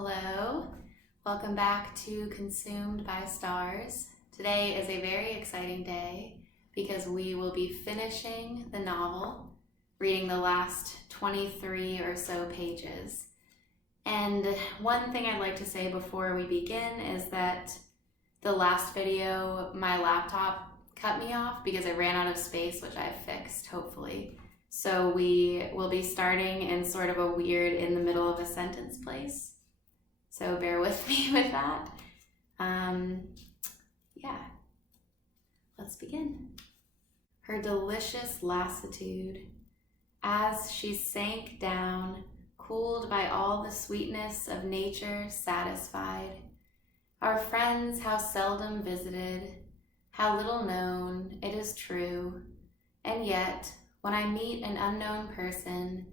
Hello, welcome back to Consumed by Stars. Today is a very exciting day because we will be finishing the novel, reading the last 23 or so pages. And one thing I'd like to say before we begin is that the last video, my laptop cut me off because I ran out of space, which I've fixed, hopefully. So we will be starting in sort of a weird in the middle of a sentence place. So bear with me with that. Let's begin. Her delicious lassitude, as she sank down, cooled by all the sweetness of nature satisfied. Our friends how seldom visited, how little known, it is true, and yet when I meet an unknown person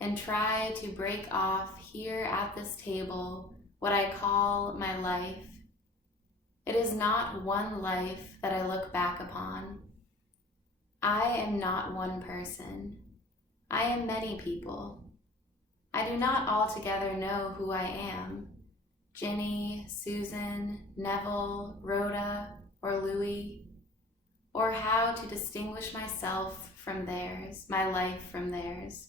and try to break off here at this table what I call my life, it is not one life that I look back upon. I am not one person. I am many people. I do not altogether know who I am. Ginny, Susan, Neville, Rhoda, or Louis, or how to distinguish myself from theirs, my life from theirs.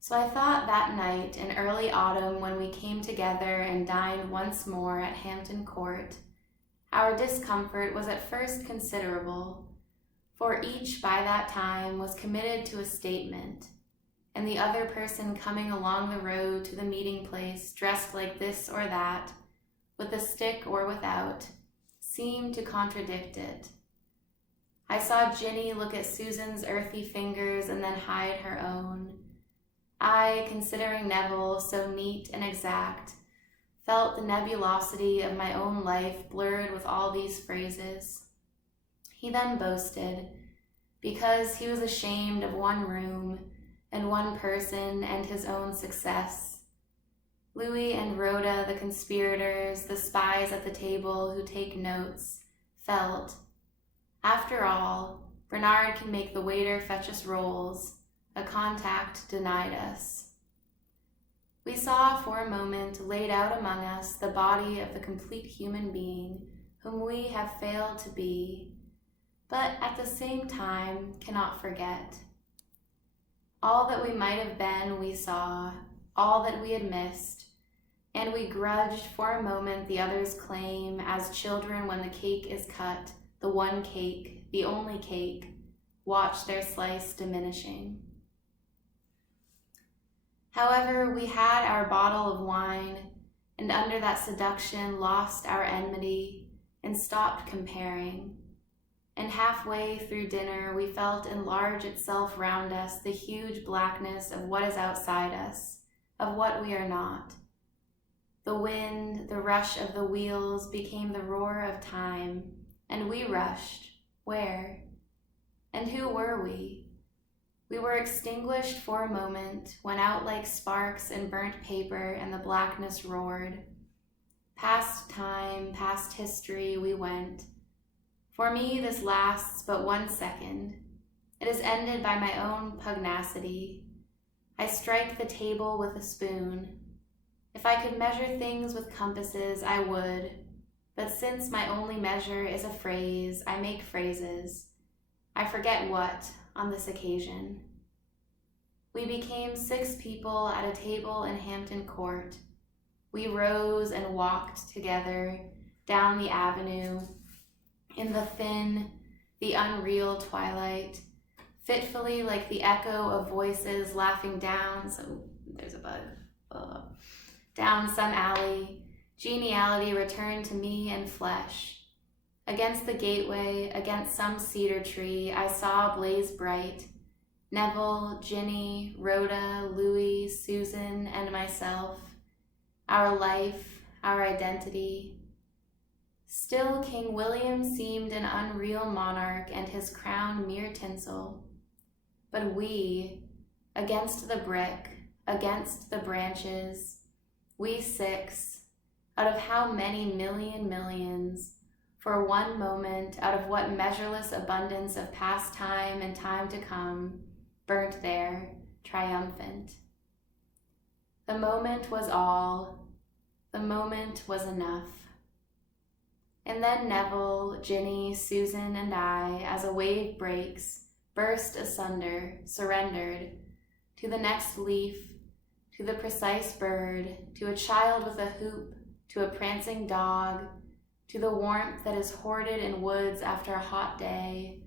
So I thought that night in early autumn when we came together and dined once more at Hampton Court, our discomfort was at first considerable, for each by that time was committed to a statement, and the other person coming along the road to the meeting place dressed like this or that, with a stick or without, seemed to contradict it. I saw Ginny look at Susan's earthy fingers and then hide her own. I, considering Neville so neat and exact, felt the nebulosity of my own life blurred with all these phrases. He then boasted, because he was ashamed of one room and one person and his own success. Louis and Rhoda, the conspirators, the spies at the table who take notes, felt, after all, Bernard can make the waiter fetch us rolls. A contact denied us. We saw for a moment laid out among us the body of the complete human being whom we have failed to be, but at the same time cannot forget. All that we might have been we saw, all that we had missed, and we grudged for a moment the other's claim as children when the cake is cut, the one cake, the only cake, watch their slice diminishing. However, we had our bottle of wine, and under that seduction lost our enmity and stopped comparing. And halfway through dinner, we felt enlarge itself round us the huge blackness of what is outside us, of what we are not. The wind, the rush of the wheels became the roar of time, and we rushed. Where? And who were we? We were extinguished for a moment, went out like sparks in burnt paper, and the blackness roared. Past time, past history we went. For me, this lasts but 1 second. It is ended by my own pugnacity. I strike the table with a spoon. If I could measure things with compasses, I would. But since my only measure is a phrase, I make phrases. I forget what on this occasion. We became 6 people at a table in Hampton Court. We rose and walked together down the avenue in the thin, the unreal twilight, fitfully like the echo of voices laughing down there's a bug. Down some alley, geniality returned to me in flesh. Against the gateway, against some cedar tree, I saw blaze bright. Neville, Ginny, Rhoda, Louis, Susan, and myself. Our life, our identity. Still King William seemed an unreal monarch and his crown mere tinsel. But we, against the brick, against the branches, we 6, out of how many millions, for one moment, out of what measureless abundance of past time and time to come, burnt there, triumphant. The moment was all. The moment was enough. And then Neville, Ginny, Susan, and I, as a wave breaks, burst asunder, surrendered, to the next leaf, to the precise bird, to a child with a hoop, to a prancing dog, to the warmth that is hoarded in woods after a hot day,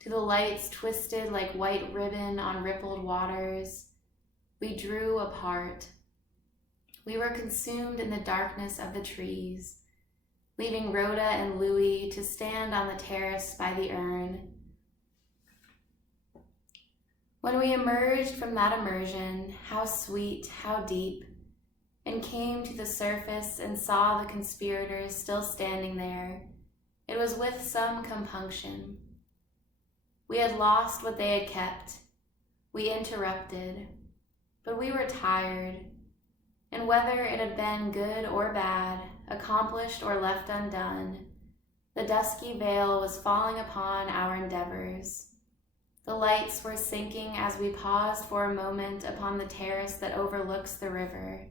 to the lights twisted like white ribbon on rippled waters. We drew apart. We were consumed in the darkness of the trees, leaving Rhoda and Louis to stand on the terrace by the urn. When we emerged from that immersion, how sweet, how deep, and came to the surface and saw the conspirators still standing there, it was with some compunction. We had lost what they had kept. We interrupted, but we were tired, and whether it had been good or bad, accomplished or left undone, the dusky veil was falling upon our endeavors. The lights were sinking as we paused for a moment upon the terrace that overlooks the river.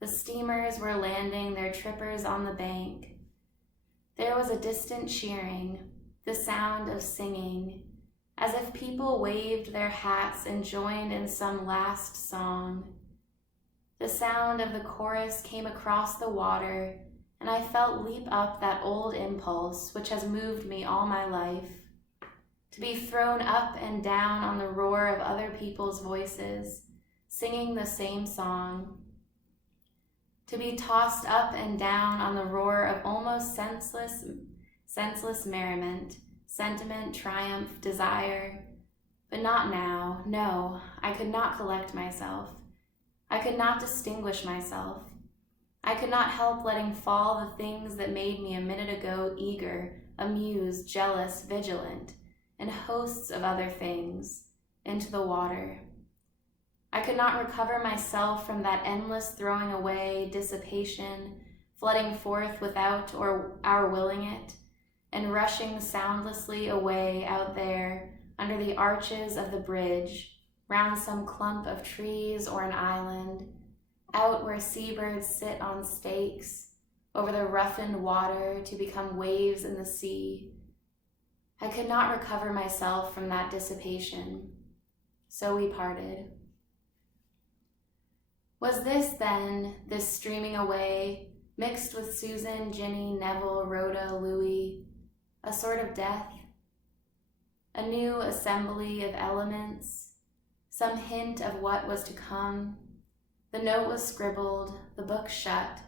The steamers were landing their trippers on the bank. There was a distant cheering, the sound of singing, as if people waved their hats and joined in some last song. The sound of the chorus came across the water, and I felt leap up that old impulse which has moved me all my life, to be thrown up and down on the roar of other people's voices, singing the same song, to be tossed up and down on the roar of almost senseless merriment, sentiment, triumph, desire. But not now. No, I could not collect myself. I could not distinguish myself. I could not help letting fall the things that made me a minute ago eager, amused, jealous, vigilant, and hosts of other things, into the water. I could not recover myself from that endless throwing away, dissipation, flooding forth without or our willing it, and rushing soundlessly away out there under the arches of the bridge, round some clump of trees or an island, out where seabirds sit on stakes, over the roughened water to become waves in the sea. I could not recover myself from that dissipation, so we parted. Was this then, this streaming away, mixed with Susan, Ginny, Neville, Rhoda, Louis, a sort of death? A new assembly of elements, some hint of what was to come? The note was scribbled, the book shut.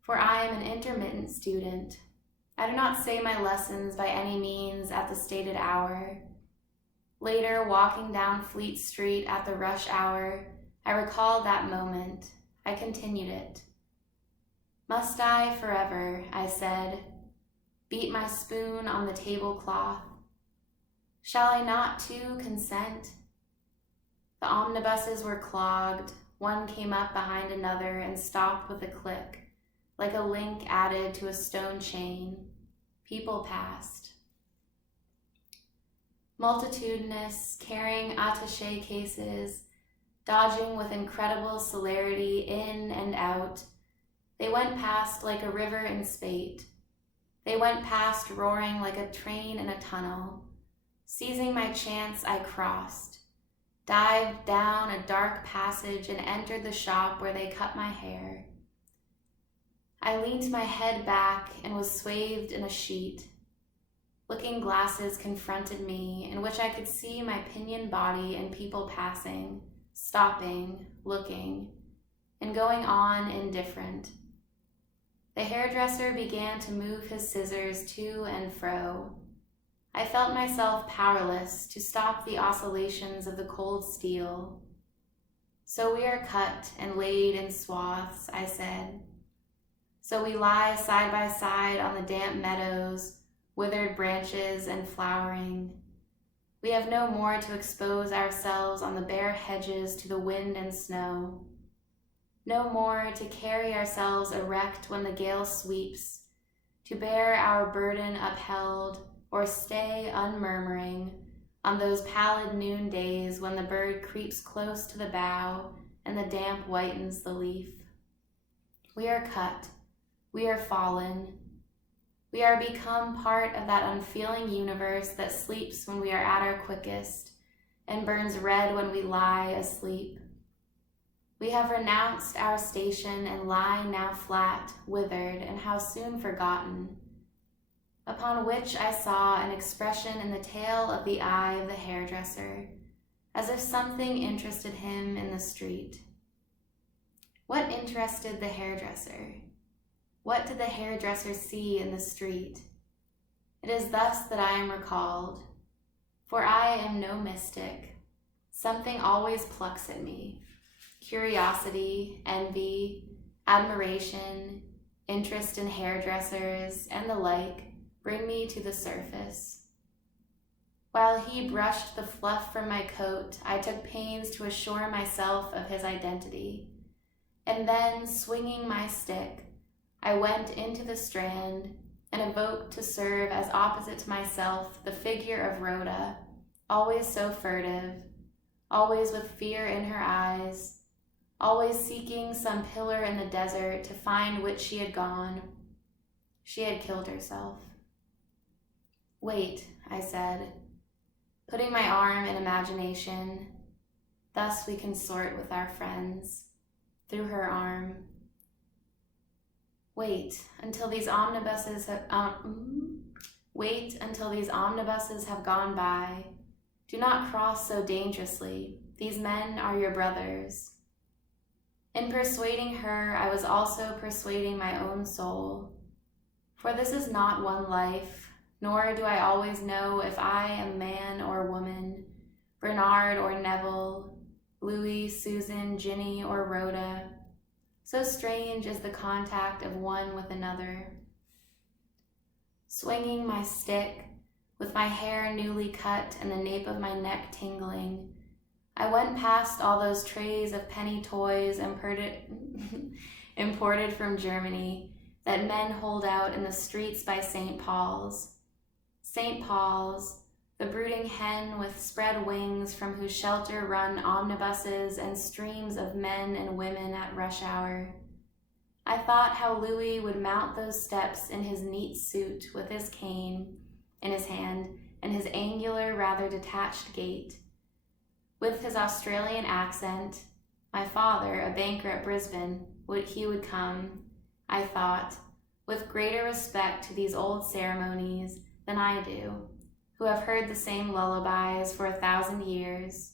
For I am an intermittent student. I do not say my lessons by any means at the stated hour. Later, walking down Fleet Street at the rush hour, I recalled that moment. I continued it. Must I forever, I said, beat my spoon on the tablecloth? Shall I not too consent? The omnibuses were clogged. One came up behind another and stopped with a click, like a link added to a stone chain. People passed. Multitudinous, carrying attaché cases, dodging with incredible celerity in and out, they went past like a river in spate. They went past roaring like a train in a tunnel. Seizing my chance, I crossed, dived down a dark passage and entered the shop where they cut my hair. I leaned my head back and was swathed in a sheet. Looking glasses confronted me, in which I could see my pinioned body and people passing, stopping, looking, and going on indifferent. The hairdresser began to move his scissors to and fro. I felt myself powerless to stop the oscillations of the cold steel. So we are cut and laid in swaths, I said. So we lie side by side on the damp meadows, withered branches and flowering. We have no more to expose ourselves on the bare hedges to the wind and snow. No more to carry ourselves erect when the gale sweeps, to bear our burden upheld, or stay unmurmuring on those pallid noon days when the bird creeps close to the bough and the damp whitens the leaf. We are cut, we are fallen. We are become part of that unfeeling universe that sleeps when we are at our quickest and burns red when we lie asleep. We have renounced our station and lie now flat, withered, and how soon forgotten. Upon which I saw an expression in the tail of the eye of the hairdresser, as if something interested him in the street. What interested the hairdresser? What did the hairdresser see in the street? It is thus that I am recalled, for I am no mystic. Something always plucks at me. Curiosity, envy, admiration, interest in hairdressers, and the like bring me to the surface. While he brushed the fluff from my coat, I took pains to assure myself of his identity, and then, swinging my stick, I went into the Strand and evoked to serve as opposite to myself the figure of Rhoda, always so furtive, always with fear in her eyes, always seeking some pillar in the desert to find which she had gone. She had killed herself. Wait, I said, putting my arm in imagination. Thus we consort with our friends, through her arm. Wait until these omnibuses have gone by. Do not cross so dangerously. These men are your brothers. In persuading her, I was also persuading my own soul. For this is not one life, nor do I always know if I am man or woman, Bernard or Neville, Louis, Susan, Ginny, or Rhoda. So strange is the contact of one with another. Swinging my stick, with my hair newly cut and the nape of my neck tingling, I went past all those trays of penny toys imported from Germany that men hold out in the streets by St. Paul's. St. Paul's, the brooding hen with spread wings from whose shelter run omnibuses and streams of men and women at rush hour. I thought how Louis would mount those steps in his neat suit with his cane in his hand and his angular, rather detached gait. With his Australian accent, my father, a banker at Brisbane, he would come, I thought, with greater respect to these old ceremonies than I do, who have heard the same lullabies for 1,000 years.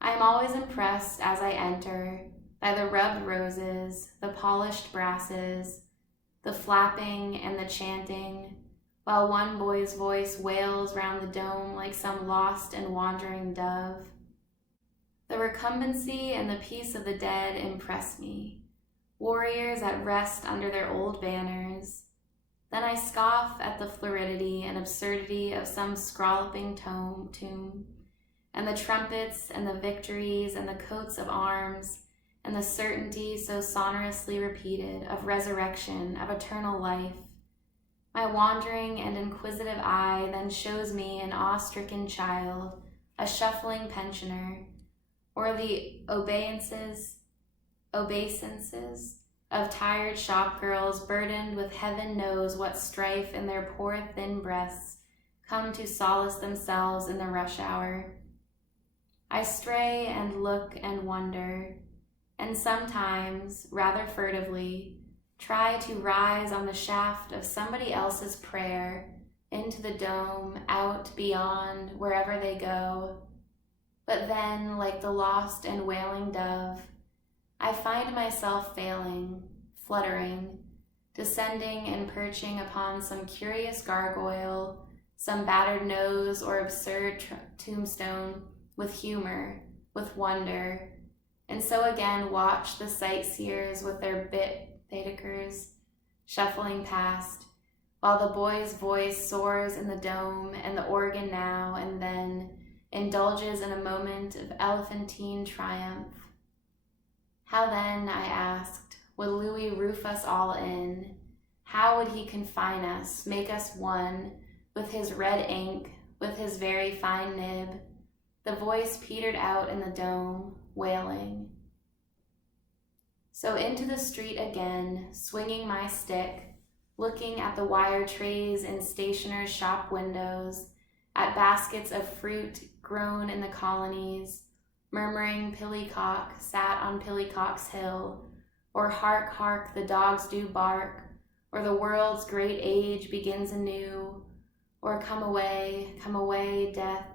I am always impressed as I enter by the rubbed roses, the polished brasses, the flapping and the chanting, while one boy's voice wails round the dome like some lost and wandering dove. The recumbency and the peace of the dead impress me, warriors at rest under their old banners. Then I scoff at the floridity and absurdity of some scrolloping tomb, and the trumpets and the victories and the coats of arms, and the certainty so sonorously repeated of resurrection, of eternal life. My wandering and inquisitive eye then shows me an awe-stricken child, a shuffling pensioner, or the obeisances of tired shop girls burdened with heaven knows what strife in their poor thin breasts, come to solace themselves in the rush hour. I stray and look and wonder, and sometimes, rather furtively, try to rise on the shaft of somebody else's prayer into the dome, out, beyond, wherever they go. But then, like the lost and wailing dove, I find myself failing, fluttering, descending and perching upon some curious gargoyle, some battered nose or absurd tombstone, with humor, with wonder, and so again watch the sightseers with their Baedekers shuffling past, while the boy's voice soars in the dome and the organ now and then indulges in a moment of elephantine triumph. How then, I asked, would Louis roof us all in? How would he confine us, make us one, with his red ink, with his very fine nib? The voice petered out in the dome, wailing. So into the street again, swinging my stick, looking at the wire trays in stationers' shop windows, at baskets of fruit grown in the colonies, murmuring Pillycock sat on Pillycock's hill, or hark, hark, the dogs do bark, or the world's great age begins anew, or come away, death,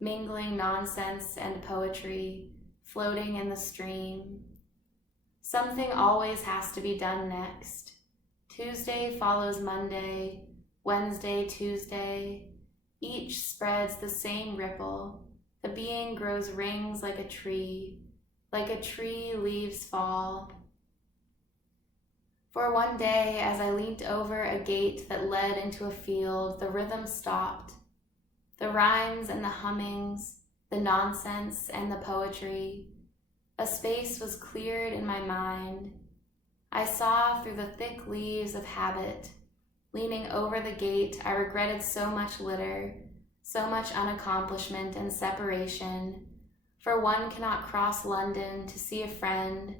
mingling nonsense and poetry, floating in the stream. Something always has to be done next. Tuesday follows Monday, Wednesday, Tuesday. Each spreads the same ripple. The being grows rings like a tree. Like a tree, leaves fall. For one day, as I leant over a gate that led into a field, the rhythm stopped. The rhymes and the hummings, the nonsense and the poetry. A space was cleared in my mind. I saw through the thick leaves of habit. Leaning over the gate, I regretted so much litter, so much unaccomplishment and separation, for one cannot cross London to see a friend,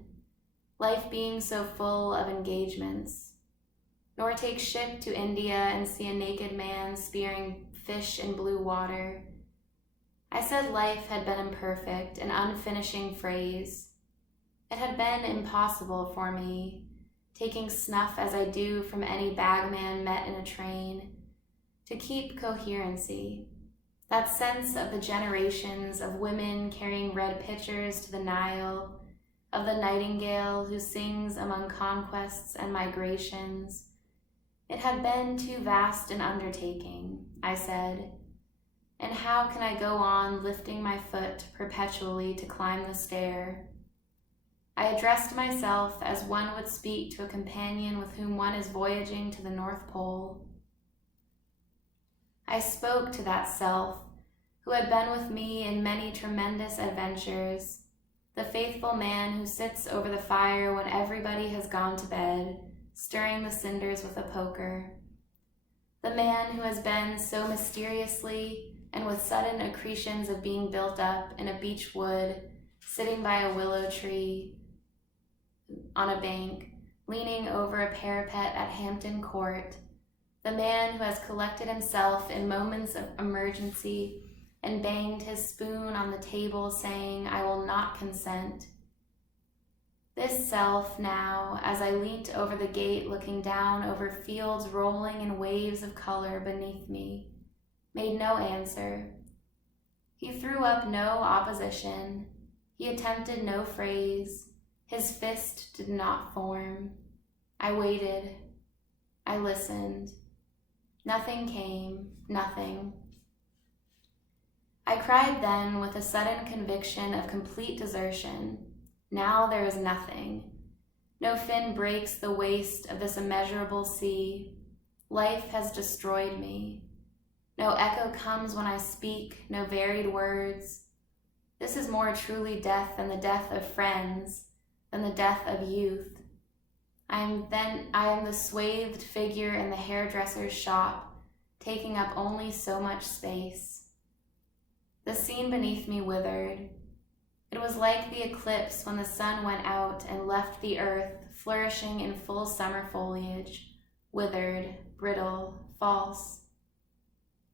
life being so full of engagements, nor take ship to India and see a naked man spearing fish in blue water. I said life had been imperfect, an unfinishing phrase. It had been impossible for me, taking snuff as I do from any bagman met in a train, to keep coherency, that sense of the generations of women carrying red pitchers to the Nile, of the nightingale who sings among conquests and migrations. It had been too vast an undertaking, I said, and how can I go on lifting my foot perpetually to climb the stair? I addressed myself as one would speak to a companion with whom one is voyaging to the North Pole. I spoke to that self who had been with me in many tremendous adventures, the faithful man who sits over the fire when everybody has gone to bed, stirring the cinders with a poker. The man who has been so mysteriously and with sudden accretions of being built up in a beech wood, sitting by a willow tree on a bank, leaning over a parapet at Hampton Court. The man who has collected himself in moments of emergency and banged his spoon on the table saying, "I will not consent." This self now, as I leant over the gate looking down over fields rolling in waves of color beneath me, made no answer. He threw up no opposition. He attempted no phrase. His fist did not form. I waited. I listened. Nothing came, nothing. I cried then with a sudden conviction of complete desertion. Now there is nothing. No fin breaks the waste of this immeasurable sea. Life has destroyed me. No echo comes when I speak, no varied words. This is more truly death than the death of friends, than the death of youth. I am the swathed figure in the hairdresser's shop, taking up only so much space. The scene beneath me withered. It was like the eclipse when the sun went out and left the earth flourishing in full summer foliage, withered, brittle, false.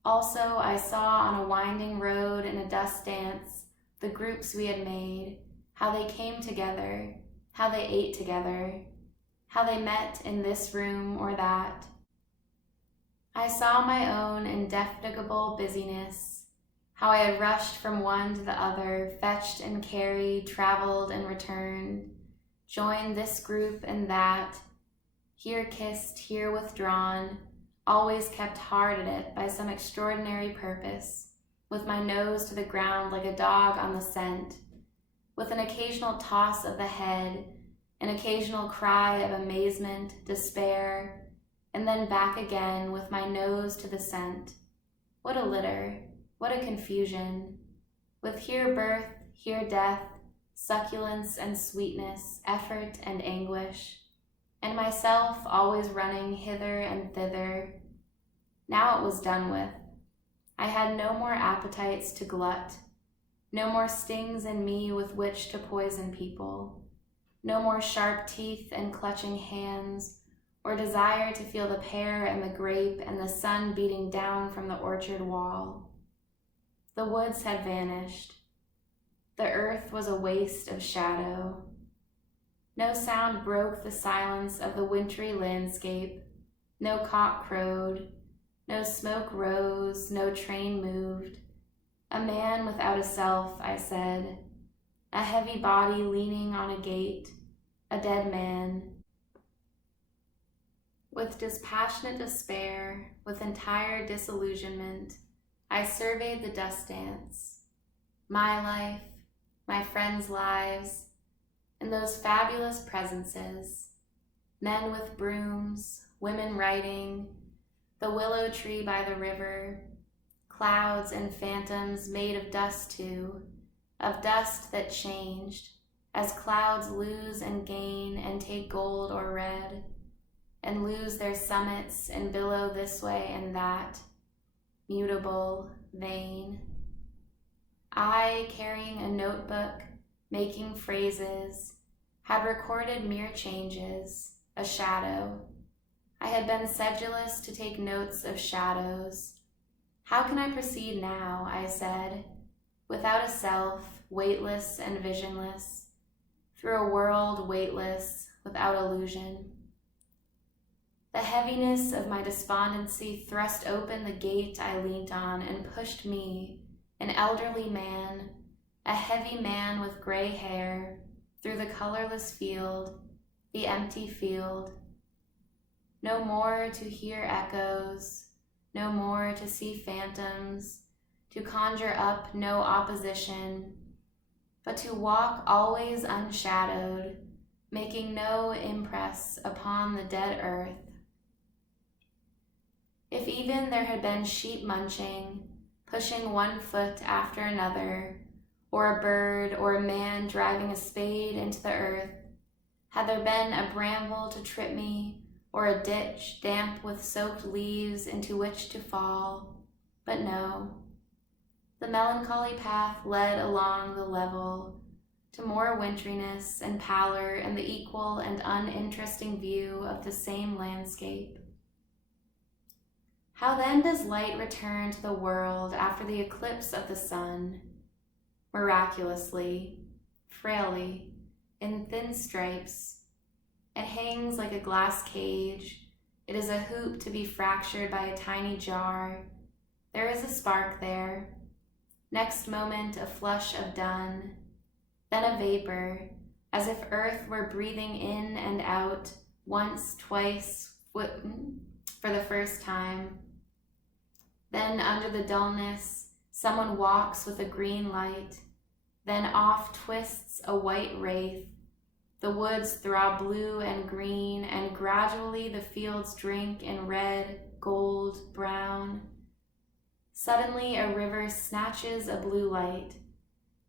Also, I saw on a winding road in a dust dance the groups we had made, how they came together, how they ate together, how they met in this room or that. I saw my own indefatigable busyness, how I had rushed from one to the other, fetched and carried, traveled and returned, joined this group and that, here kissed, here withdrawn, always kept hard at it by some extraordinary purpose, with my nose to the ground like a dog on the scent, with an occasional toss of the head, an occasional cry of amazement, despair, and then back again with my nose to the scent. What a litter, what a confusion, with here birth, here death, succulence and sweetness, effort and anguish, and myself always running hither and thither. Now it was done with. I had no more appetites to glut, no more stings in me with which to poison people. No more sharp teeth and clutching hands, or desire to feel the pear and the grape and the sun beating down from the orchard wall. The woods had vanished. The earth was a waste of shadow. No sound broke the silence of the wintry landscape. No cock crowed, no smoke rose, no train moved. A man without a self, I said. A heavy body leaning on a gate, a dead man. With dispassionate despair, with entire disillusionment, I surveyed the dust dance, my life, my friends' lives, and those fabulous presences, men with brooms, women writing, the willow tree by the river, clouds and phantoms made of dust too, of dust that changed, as clouds lose and gain and take gold or red, and lose their summits and billow this way and that, mutable, vain. I, carrying a notebook, making phrases, had recorded mere changes, a shadow. I had been sedulous to take notes of shadows. How can I proceed now, I said, without a self, weightless and visionless, through a world weightless, without illusion? The heaviness of my despondency thrust open the gate I leant on and pushed me, an elderly man, a heavy man with gray hair, through the colorless field, the empty field. No more to hear echoes, no more to see phantoms, to conjure up no opposition, but to walk always unshadowed, making no impress upon the dead earth. If even there had been sheep munching, pushing one foot after another, or a bird or a man driving a spade into the earth, had there been a bramble to trip me, or a ditch damp with soaked leaves into which to fall, but no. The melancholy path led along the level, to more wintriness and pallor and the equal and uninteresting view of the same landscape. How then does light return to the world after the eclipse of the sun? Miraculously, frailly, in thin stripes. It hangs like a glass cage. It is a hoop to be fractured by a tiny jar. There is a spark there. Next moment, a flush of dun. Then a vapor, as if earth were breathing in and out, once, twice, for the first time. Then under the dullness, someone walks with a green light. Then off twists a white wraith. The woods throb blue and green, and gradually the fields drink in red, gold, brown. Suddenly a river snatches a blue light.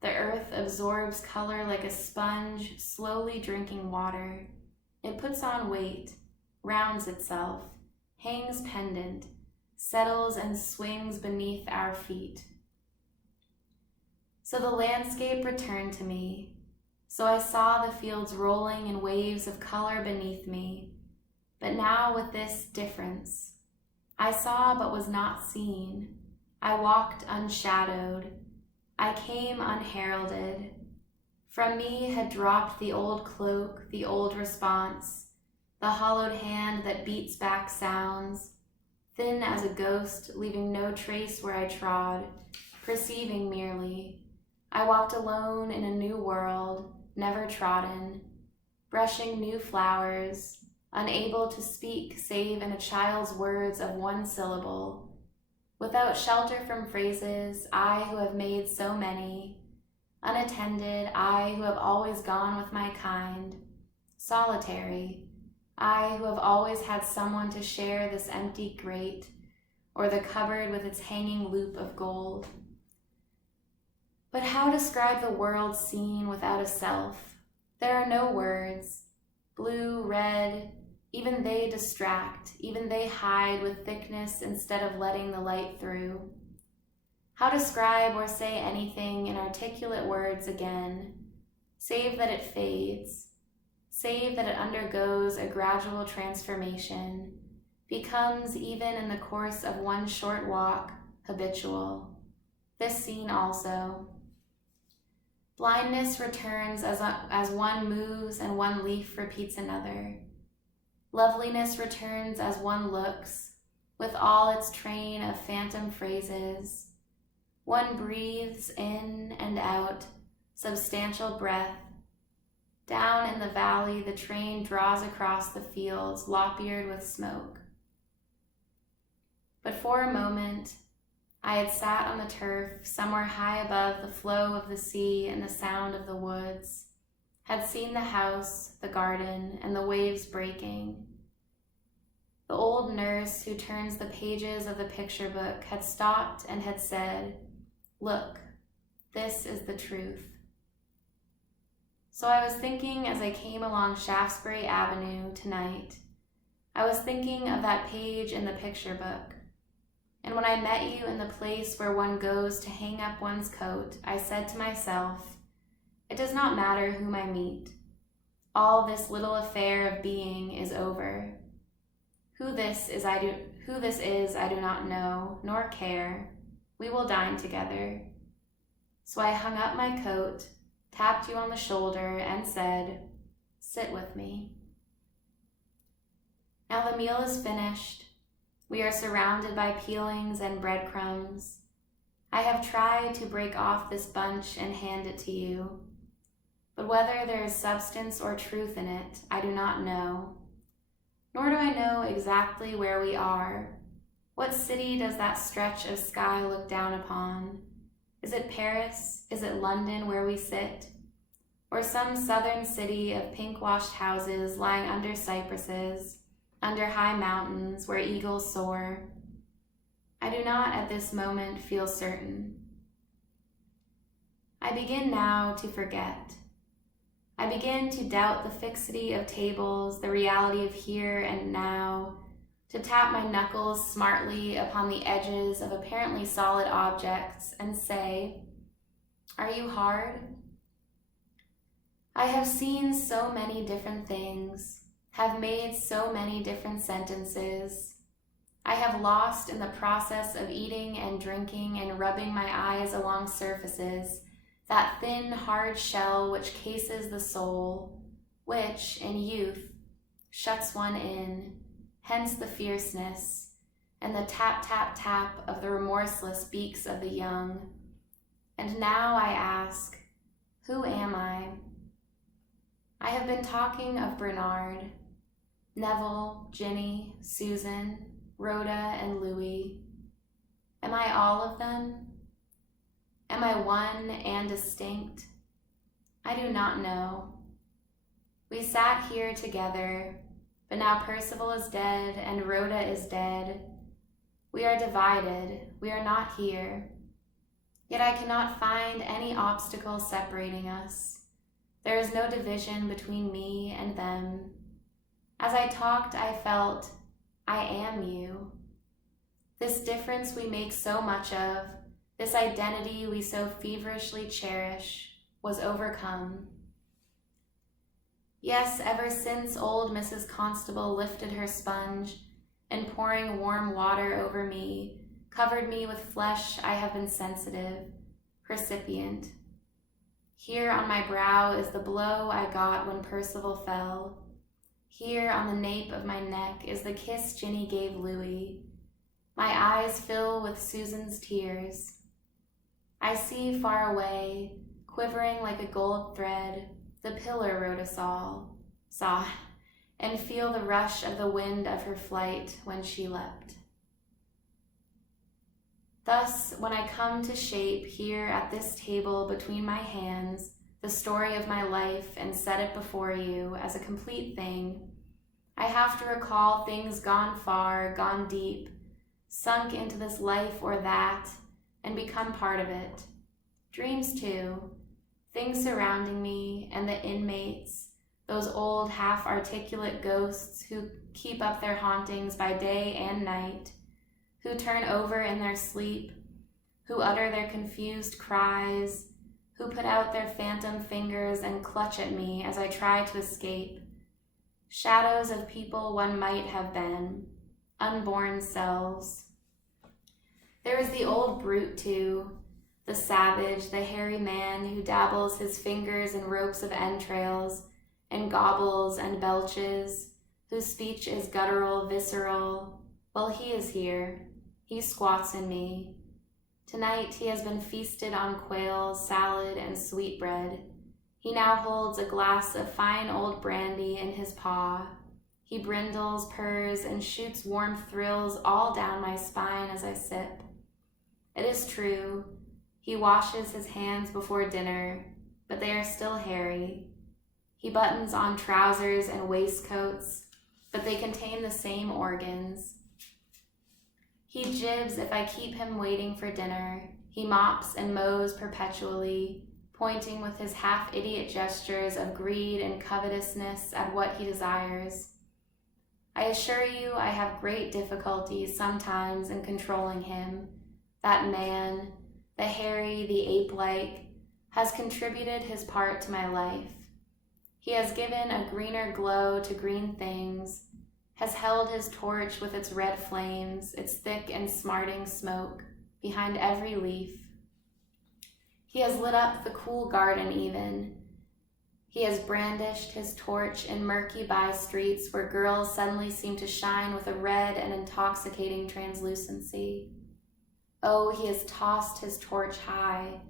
The earth absorbs color like a sponge, slowly drinking water. It puts on weight, rounds itself, hangs pendant, settles and swings beneath our feet. So the landscape returned to me. So I saw the fields rolling in waves of color beneath me, but now with this difference. I saw but was not seen. I walked unshadowed. I came unheralded. From me had dropped the old cloak, the old response, the hollowed hand that beats back sounds, thin as a ghost, leaving no trace where I trod, perceiving merely. I walked alone in a new world, never trodden, brushing new flowers, unable to speak save in a child's words of one syllable, without shelter from phrases, I who have made so many, unattended, I who have always gone with my kind, solitary, I who have always had someone to share this empty grate, or the cupboard with its hanging loop of gold. But how describe the world seen without a self? There are no words. Blue, red, even they distract, even they hide with thickness instead of letting the light through. How describe or say anything in articulate words again, save that it fades, save that it undergoes a gradual transformation, becomes, even in the course of one short walk, habitual. This scene also. Blindness returns as one moves and one leaf repeats another. Loveliness returns as one looks, with all its train of phantom phrases. One breathes in and out, substantial breath. Down in the valley, the train draws across the fields, lop-eared with smoke. But for a moment, I had sat on the turf, somewhere high above the flow of the sea and the sound of the woods, had seen the house, the garden, and the waves breaking. The old nurse who turns the pages of the picture book had stopped and had said, "Look, this is the truth." So I was thinking as I came along Shaftesbury Avenue tonight, I was thinking of that page in the picture book. And when I met you in the place where one goes to hang up one's coat, I said to myself, it does not matter whom I meet. All this little affair of being is over. Who this is, I do not know, nor care. We will dine together. So I hung up my coat, tapped you on the shoulder, and said, sit with me. Now the meal is finished. We are surrounded by peelings and breadcrumbs. I have tried to break off this bunch and hand it to you, but whether there is substance or truth in it, I do not know. Nor do I know exactly where we are. What city does that stretch of sky look down upon? Is it Paris? Is it London where we sit? Or some southern city of pink-washed houses lying under cypresses, under high mountains where eagles soar? I do not at this moment feel certain. I begin now to forget. I begin to doubt the fixity of tables, the reality of here and now, to tap my knuckles smartly upon the edges of apparently solid objects and say, are you hard? I have seen so many different things, have made so many different sentences. I have lost in the process of eating and drinking and rubbing my eyes along surfaces, that thin, hard shell which cases the soul, which, in youth, shuts one in, hence the fierceness, and the tap-tap-tap of the remorseless beaks of the young. And now I ask, who am I? I have been talking of Bernard, Neville, Ginny, Susan, Rhoda, and Louis. Am I all of them? Am I one and distinct? I do not know. We sat here together, but now Percival is dead and Rhoda is dead. We are divided. We are not here. Yet I cannot find any obstacle separating us. There is no division between me and them. As I talked, I felt, I am you. This difference we make so much of, this identity we so feverishly cherish, was overcome. Yes, ever since old Mrs. Constable lifted her sponge and pouring warm water over me, covered me with flesh, I have been sensitive, percipient. Here on my brow is the blow I got when Percival fell. Here on the nape of my neck is the kiss Ginny gave Louis. My eyes fill with Susan's tears. I see far away, quivering like a gold thread, the pillar Rhoda saw, and feel the rush of the wind of her flight when she leapt. Thus, when I come to shape here at this table between my hands the story of my life and set it before you as a complete thing, I have to recall things gone far, gone deep, sunk into this life or that, and become part of it. Dreams too, things surrounding me and the inmates, those old half-articulate ghosts who keep up their hauntings by day and night, who turn over in their sleep, who utter their confused cries, who put out their phantom fingers and clutch at me as I try to escape, shadows of people one might have been, unborn selves. There was the old brute too, the savage, the hairy man who dabbles his fingers in ropes of entrails and gobbles and belches, whose speech is guttural, visceral. Well, he is here. He squats in me. Tonight he has been feasted on quail, salad, and sweetbread. He now holds a glass of fine old brandy in his paw. He brindles, purrs, and shoots warm thrills all down my spine as I sip. It is true, he washes his hands before dinner, but they are still hairy. He buttons on trousers and waistcoats, but they contain the same organs. He jibs if I keep him waiting for dinner. He mops and mows perpetually, pointing with his half-idiot gestures of greed and covetousness at what he desires. I assure you I have great difficulties sometimes in controlling him. That man, the hairy, the ape-like, has contributed his part to my life. He has given a greener glow to green things, has held his torch with its red flames, its thick and smarting smoke, behind every leaf. He has lit up the cool garden even. He has brandished his torch in murky by-streets where girls suddenly seem to shine with a red and intoxicating translucency. Oh, he has tossed his torch high.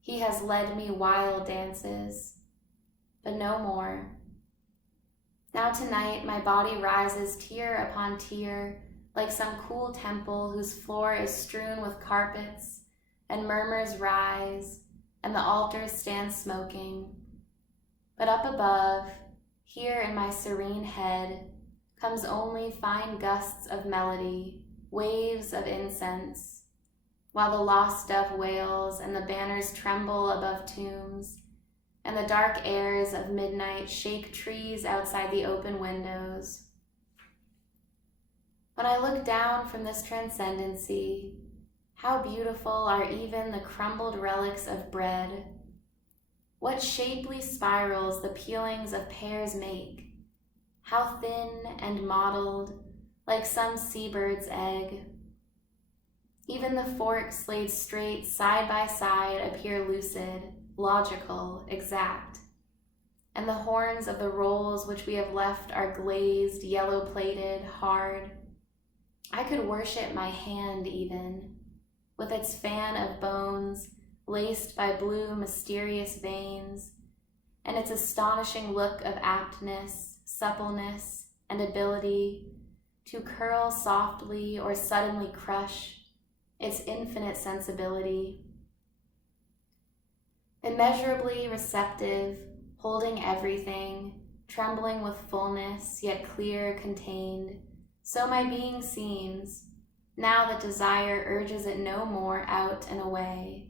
He has led me wild dances, but no more. Now tonight my body rises tier upon tier, like some cool temple whose floor is strewn with carpets, and murmurs rise, and the altars stand smoking. But up above, here in my serene head, comes only fine gusts of melody, waves of incense, while the lost dove wails and the banners tremble above tombs, and the dark airs of midnight shake trees outside the open windows. When I look down from this transcendency, how beautiful are even the crumbled relics of bread. What shapely spirals the peelings of pears make, how thin and mottled, like some seabird's egg. Even the forks laid straight side by side appear lucid, logical, exact, and the horns of the rolls which we have left are glazed, yellow-plated, hard. I could worship my hand even, with its fan of bones, laced by blue, mysterious veins, and its astonishing look of aptness, suppleness, and ability to curl softly or suddenly crush, its infinite sensibility. Immeasurably receptive, holding everything, trembling with fullness, yet clear, contained, so my being seems, now that desire urges it no more out and away,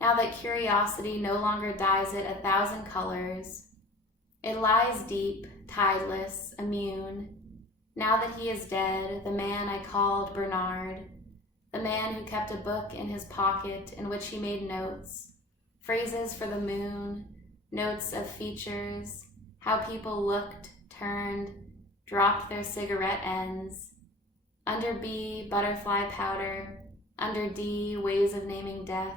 now that curiosity no longer dyes it 1,000 colors. It lies deep, tideless, immune, now that he is dead, the man I called Bernard, the man who kept a book in his pocket in which he made notes, phrases for the moon, notes of features, how people looked, turned, dropped their cigarette ends. Under B, butterfly powder. Under D, ways of naming death.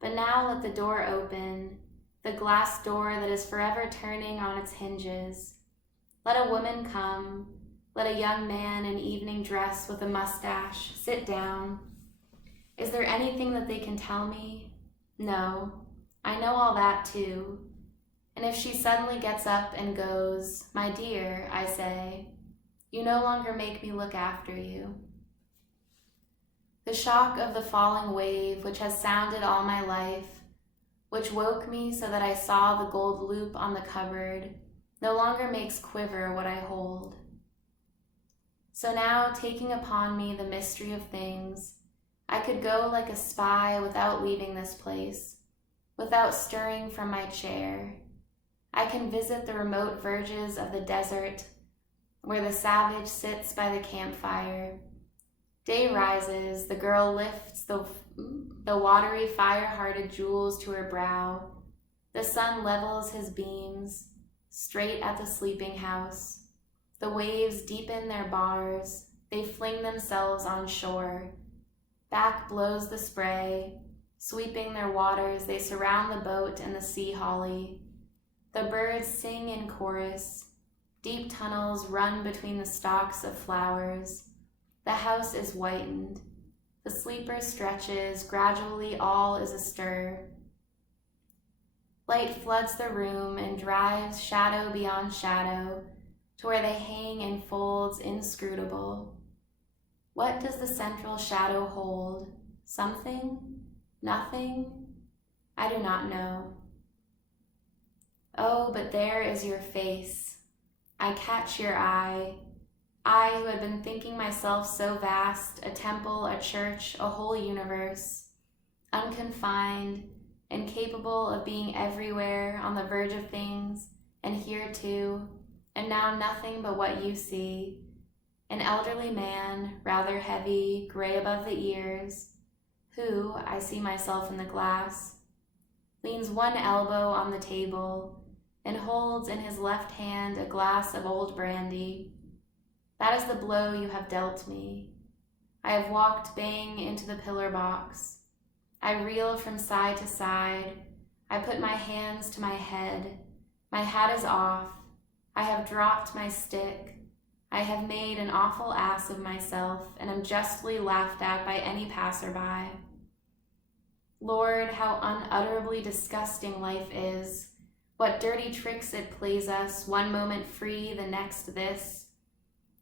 But now let the door open, the glass door that is forever turning on its hinges. Let a woman come. Let a young man in evening dress with a mustache sit down. Is there anything that they can tell me? No, I know all that too. And if she suddenly gets up and goes, "My dear," I say, "you no longer make me look after you." The shock of the falling wave, which has sounded all my life, which woke me so that I saw the gold loop on the cupboard, no longer makes quiver what I hold. So now, taking upon me the mystery of things, I could go like a spy without leaving this place, without stirring from my chair. I can visit the remote verges of the desert, where the savage sits by the campfire. Day rises, the girl lifts the watery, fire-hearted jewels to her brow. The sun levels his beams. straight at the sleeping house. The waves deepen their bars, they fling themselves on shore. Back blows the spray, sweeping their waters, they surround the boat and the sea holly. The birds sing in chorus, deep tunnels run between the stalks of flowers. The house is whitened, the sleeper stretches, gradually all is astir. Light floods the room and drives shadow beyond shadow to where they hang in folds inscrutable. What does the central shadow hold? Something? Nothing? I do not know. Oh, but there is your face. I catch your eye. I who had been thinking myself so vast, a temple, a church, a whole universe, unconfined, incapable of being everywhere, on the verge of things, and here too, and now nothing but what you see. An elderly man, rather heavy, gray above the ears, who, I see myself in the glass, leans one elbow on the table and holds in his left hand a glass of old brandy. That is the blow you have dealt me. I have walked bang into the pillar box. I reel from side to side. I put my hands to my head. My hat is off. I have dropped my stick. I have made an awful ass of myself and am justly laughed at by any passerby. Lord, how unutterably disgusting life is. What dirty tricks it plays us, one moment free, the next this.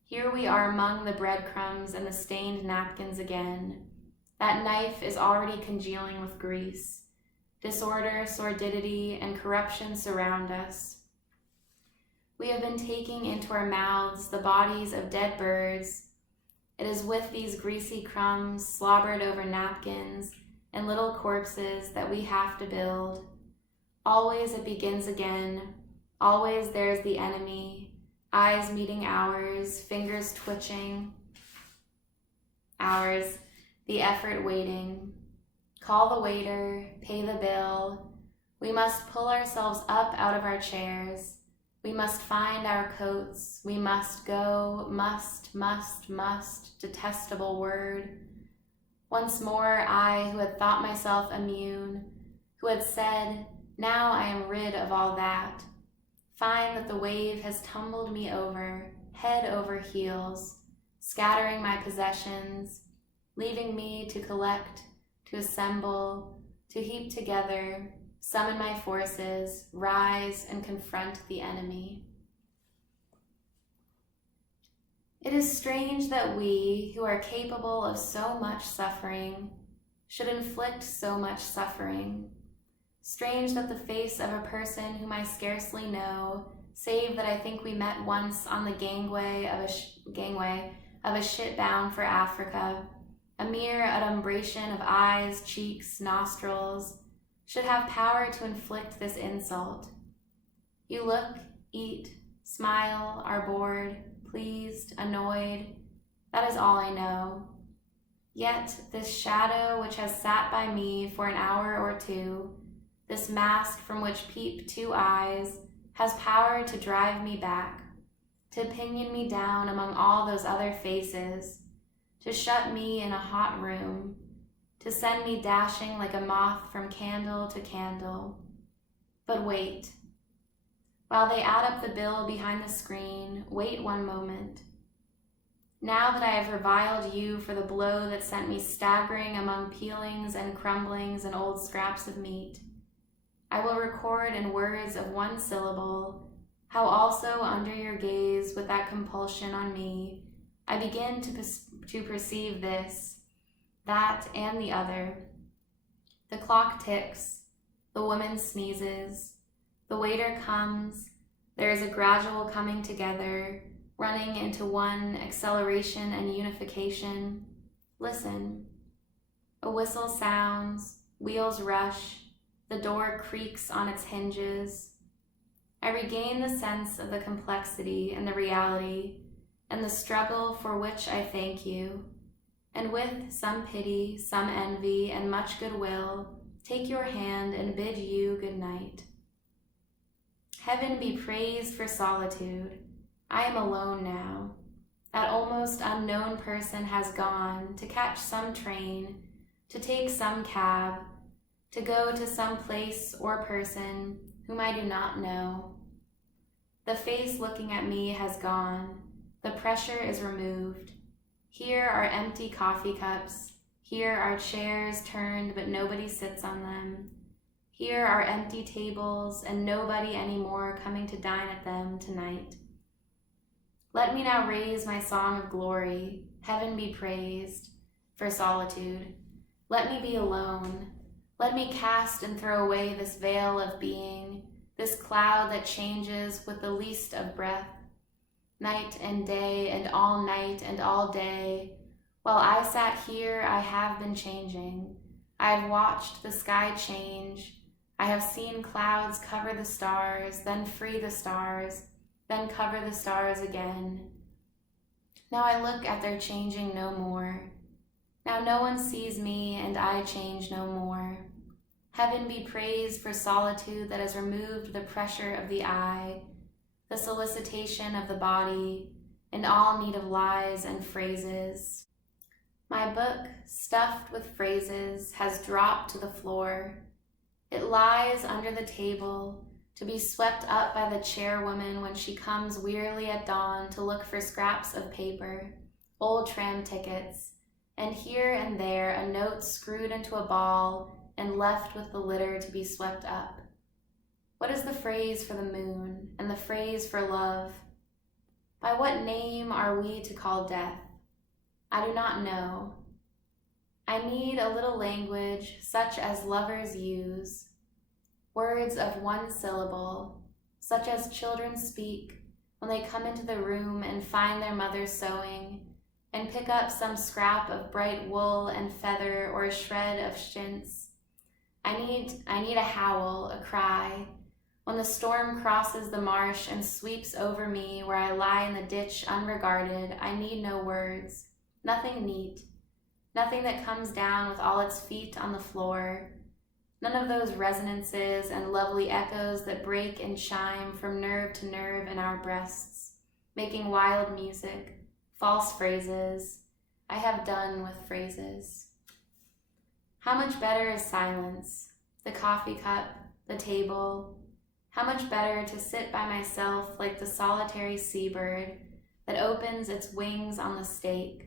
Here we are among the breadcrumbs and the stained napkins again. That knife is already congealing with grease. Disorder, sordidity, and corruption surround us. We have been taking into our mouths the bodies of dead birds. It is with these greasy crumbs slobbered over napkins and little corpses that we have to build. Always it begins again. Always there's the enemy, eyes meeting ours, fingers twitching. Ours, the effort waiting. Call the waiter, pay the bill. We must pull ourselves up out of our chairs. We must find our coats. We must go, must, detestable word. Once more, I, who had thought myself immune, who had said, now I am rid of all that, find that the wave has tumbled me over, head over heels, scattering my possessions, leaving me to collect, to assemble, to heap together, summon my forces, rise and confront the enemy. It is strange that we, who are capable of so much suffering, should inflict so much suffering. Strange that the face of a person whom I scarcely know, save that I think we met once on the gangway of a ship bound for Africa, a mere adumbration of eyes, cheeks, nostrils, should have power to inflict this insult. You look, eat, smile, are bored, pleased, annoyed. That is all I know. Yet this shadow which has sat by me for an hour or two, this mask from which peep two eyes, has power to drive me back, to pinion me down among all those other faces, to shut me in a hot room, to send me dashing like a moth from candle to candle. But wait. While they add up the bill behind the screen, wait one moment. Now that I have reviled you for the blow that sent me staggering among peelings and crumblings and old scraps of meat, I will record in words of one syllable how also under your gaze with that compulsion on me, I begin to perceive this, that, and the other. The clock ticks, the woman sneezes, the waiter comes, there is a gradual coming together, running into one acceleration and unification. Listen. A whistle sounds, wheels rush, the door creaks on its hinges. I regain the sense of the complexity and the reality and the struggle for which I thank you, and with some pity, some envy, and much goodwill, take your hand and bid you good night. Heaven be praised for solitude. I am alone now. That almost unknown person has gone to catch some train, to take some cab, to go to some place or person whom I do not know. The face looking at me has gone. The pressure is removed. Here are empty coffee cups. Here are chairs turned but nobody sits on them. Here are empty tables and nobody anymore coming to dine at them tonight. Let me now raise my song of glory. Heaven be praised for solitude. Let me be alone. Let me cast and throw away this veil of being, this cloud that changes with the least of breath. Night and day and all night and all day. While I sat here, I have been changing. I have watched the sky change. I have seen clouds cover the stars, then free the stars, then cover the stars again. Now I look at their changing no more. Now no one sees me and I change no more. Heaven be praised for solitude that has removed the pressure of the eye, the solicitation of the body, and all need of lies and phrases. My book, stuffed with phrases, has dropped to the floor. It lies under the table, to be swept up by the chairwoman when she comes wearily at dawn to look for scraps of paper, old tram tickets, and here and there a note screwed into a ball and left with the litter to be swept up. What is the phrase for the moon and the phrase for love? By what name are we to call death? I do not know. I need a little language such as lovers use, words of one syllable, such as children speak when they come into the room and find their mother sewing and pick up some scrap of bright wool and feather or a shred of chintz. I need a howl, a cry. When the storm crosses the marsh and sweeps over me where I lie in the ditch unregarded, I need no words, nothing neat, nothing that comes down with all its feet on the floor, none of those resonances and lovely echoes that break and chime from nerve to nerve in our breasts, making wild music, false phrases. I have done with phrases. How much better is silence, the coffee cup, the table. How much better to sit by myself like the solitary seabird that opens its wings on the stake.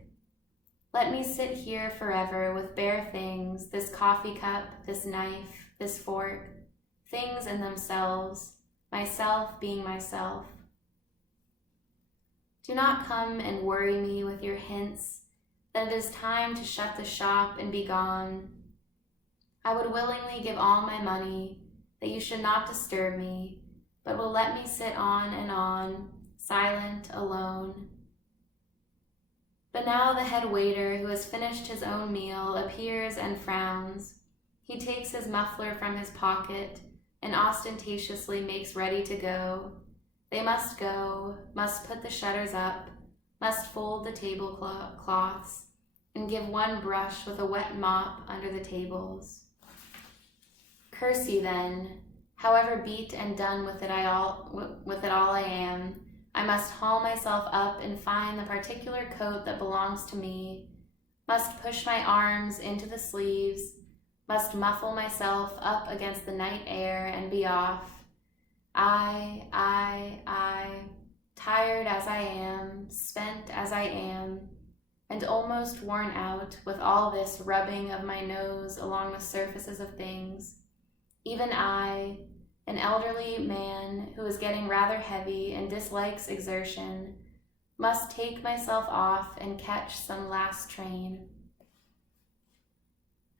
Let me sit here forever with bare things, this coffee cup, this knife, this fork, things in themselves, myself being myself. Do not come and worry me with your hints that it is time to shut the shop and be gone. I would willingly give all my money that you should not disturb me, but will let me sit on, silent, alone. But now the head waiter, who has finished his own meal, appears and frowns. He takes his muffler from his pocket and ostentatiously makes ready to go. They must go, must put the shutters up, must fold the tablecloths, and give one brush with a wet mop under the tables. Curse you then, however beat and done with it all I am. I must haul myself up and find the particular coat that belongs to me, must push my arms into the sleeves, must muffle myself up against the night air and be off. I, tired as I am, spent as I am, and almost worn out with all this rubbing of my nose along the surfaces of things. Even I, an elderly man who is getting rather heavy and dislikes exertion, must take myself off and catch some last train.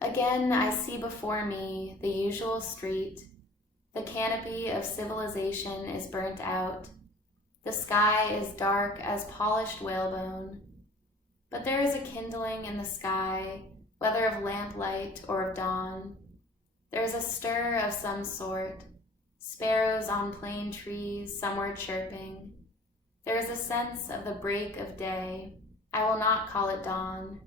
Again I see before me the usual street. The canopy of civilization is burnt out. The sky is dark as polished whalebone. But there is a kindling in the sky, whether of lamplight or of dawn. There is a stir of some sort, sparrows on plane trees somewhere chirping. There is a sense of the break of day. I will not call it dawn.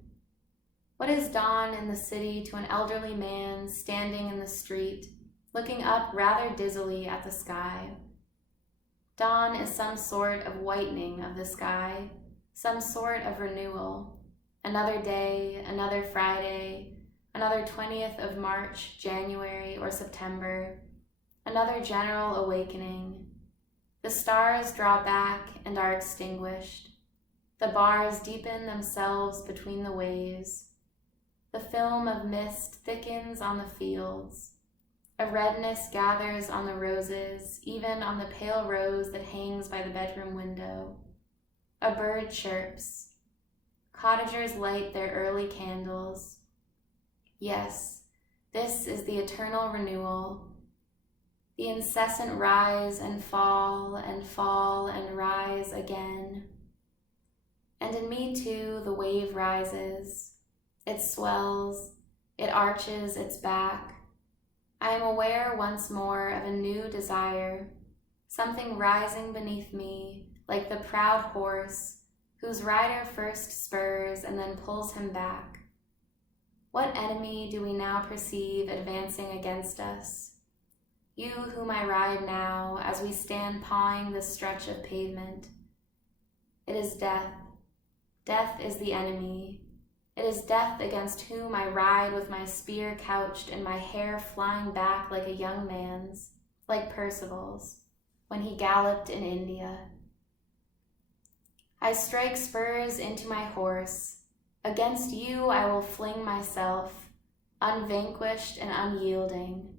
What is dawn in the city to an elderly man standing in the street, looking up rather dizzily at the sky? Dawn is some sort of whitening of the sky, some sort of renewal. Another day, another Friday, another 20th of March, January, or September, another general awakening. The stars draw back and are extinguished. The bars deepen themselves between the waves. The film of mist thickens on the fields. A redness gathers on the roses, even on the pale rose that hangs by the bedroom window. A bird chirps. Cottagers light their early candles. Yes, this is the eternal renewal. The incessant rise and fall and fall and rise again. And in me too, the wave rises. It swells. It arches its back. I am aware once more of a new desire, something rising beneath me, like the proud horse, whose rider first spurs and then pulls him back. What enemy do we now perceive advancing against us? You whom I ride now, as we stand pawing this stretch of pavement. It is death. Death is the enemy. It is death against whom I ride with my spear couched and my hair flying back like a young man's, like Percival's, when he galloped in India. I strike spurs into my horse. Against you I will fling myself, unvanquished and unyielding.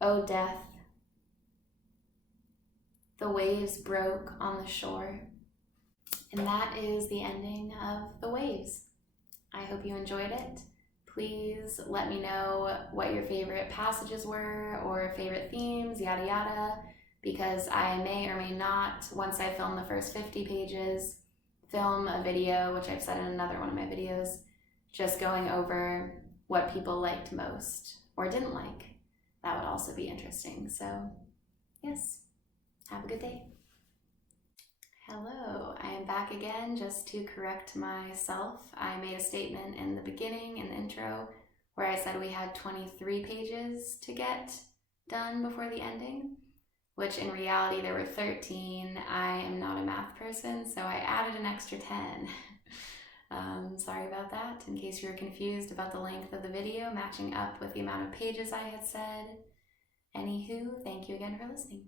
O death. The waves broke on the shore. And that is the ending of The Waves. I hope you enjoyed it. Please let me know what your favorite passages were or favorite themes, yada yada, because I may or may not, once I film the first 50 pages, film a video, which I've said in another one of my videos, just going over what people liked most or didn't like. That would also be interesting. So yes, have a good day. Hello, I am back again just to correct myself. I made a statement in the beginning, in the intro, where I said we had 23 pages to get done before the ending, which in reality there were 13. I am not a math person, so I added an extra 10. Sorry about that, in case you were confused about the length of the video matching up with the amount of pages I had said. Anywho, thank you again for listening.